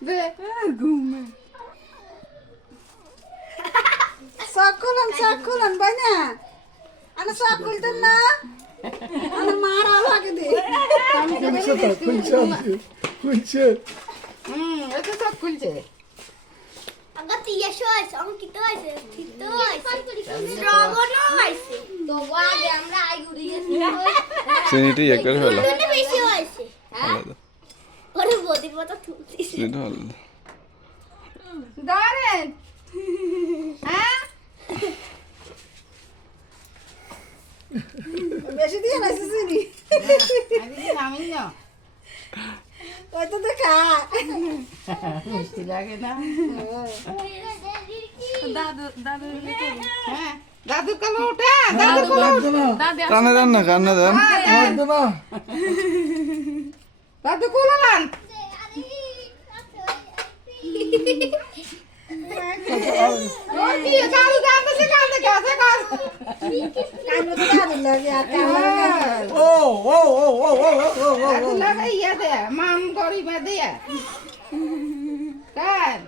দে ঘুমে Sakulan banyak. Anak sakul tuh na. Anak marah lagi deh. Kunci. itu tak kunci Agak tiga shows, orang kita aja, kita aja. Strobon aja. Tuh gua ada আমরা আইগুড়ি গেছি। চিনিটি একবার হলো কোনটা বেশি হয়েছে? হ্যাঁ? ওরে বদির মতো তুলছিস। চিনি হলো দাঁড়েন হ্যাঁ Beshi dia nasi sini. আমি না Wah itu tuh kak. মিষ্টি লাগে না হ্যাঁ দাদু কালো ওঠা দাদু কালো কানে দেন না কানে দেন দাদু কোলো লান কালো দাদু সে কাঁদে কাছে কাজ Kamu tuh ada lagi kamu. দাদু লাগাইয়া দে মান গরিবে দে কার